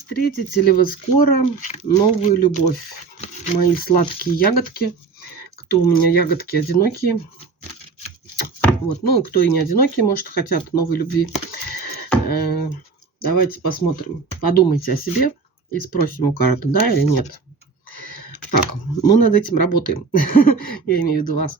Встретите ли вы скоро новую любовь? Мои сладкие ягодки. Кто у меня ягодки одинокие. Вот, ну, кто и не одинокие, может, хотят новой любви. Давайте посмотрим. Подумайте о себе и спросим у карты, да или нет. Так, мы над этим работаем. Я имею в виду вас.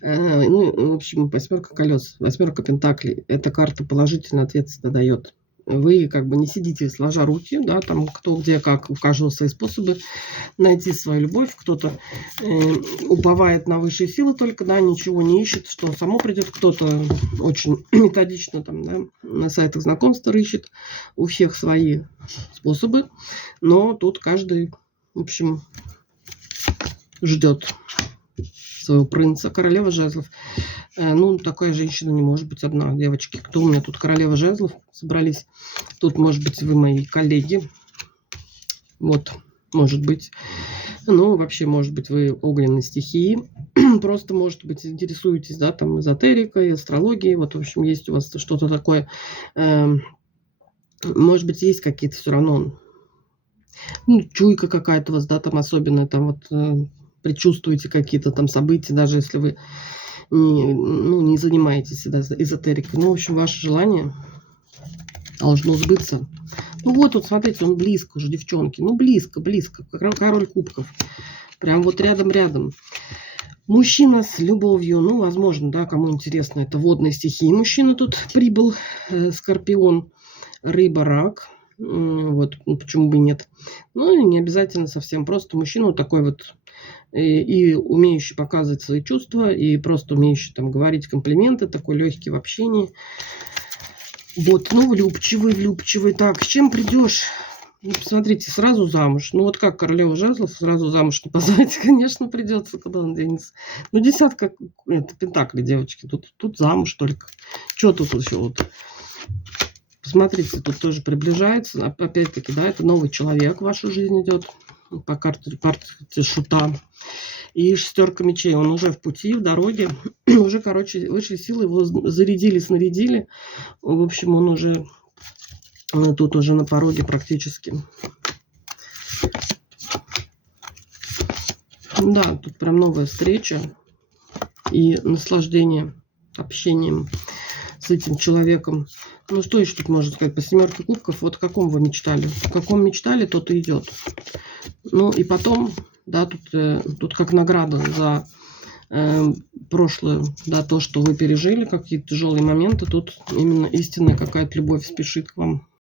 Ну, в общем, 8 колес, 8 пентаклей. Эта карта положительно, ответственно дает. Вы как бы не сидите сложа руки, да, там кто где как, у каждого свои способы найти свою любовь. Кто-то уповает на высшие силы только, да, ничего не ищет, что само придет. Кто-то очень методично там, да, на сайтах знакомств рыщет. У всех свои способы, но тут каждый, в общем, ждет своего принца. Королева жезлов. Ну, такая женщина не может быть одна. Девочки, кто у меня тут? Королева жезлов собрались. Тут, может быть, вы мои коллеги. Вот, может быть. Ну, вообще, может быть, вы огненной стихии. Просто, может быть, интересуетесь, да, там, эзотерикой, астрологией. Вот, в общем, есть у вас что-то такое. Может быть, есть какие-то все равно, ну, чуйка какая-то у вас, да, там особенная, там вот предчувствуете какие-то там события, даже если вы не занимаетесь, да, эзотерикой. Ну, в общем, ваше желание должно сбыться. Ну, вот, смотрите, он близко уже, девчонки. Ну, близко. Король кубков. Прям вот рядом. Мужчина с любовью. Ну, возможно, да, кому интересно, это водные стихии. Мужчина тут прибыл. Скорпион, рыба, рак. Вот, почему бы и нет. Ну, и не обязательно совсем. Просто мужчина вот такой вот и умеющий показывать свои чувства, и просто умеющий там говорить комплименты, такой легкий в общении. Вот, ну, влюбчивый. Так, с чем придешь? Ну, посмотрите, сразу замуж. Ну, вот как королева жезлов, сразу замуж не позвать, конечно, придется, куда он денется. Ну, десятка, это пентакли, девочки, тут замуж только. Что тут еще вот? Посмотрите, тут тоже приближается. Опять-таки, да, это новый человек в вашу жизнь идет. По карте шута. И 6 мечей. Он уже в пути, в дороге. Уже, короче, высшие силы его зарядили, снарядили. В общем, он уже тут уже на пороге практически. Да, тут прям новая встреча. И наслаждение общением с этим человеком. Ну, что еще тут можно сказать? По 7 кубков, вот о каком вы мечтали? О каком мечтали, тот и идет. Ну, и потом, да, тут как награда за прошлое, да, то, что вы пережили, какие-то тяжелые моменты, тут именно истинная какая-то любовь спешит к вам.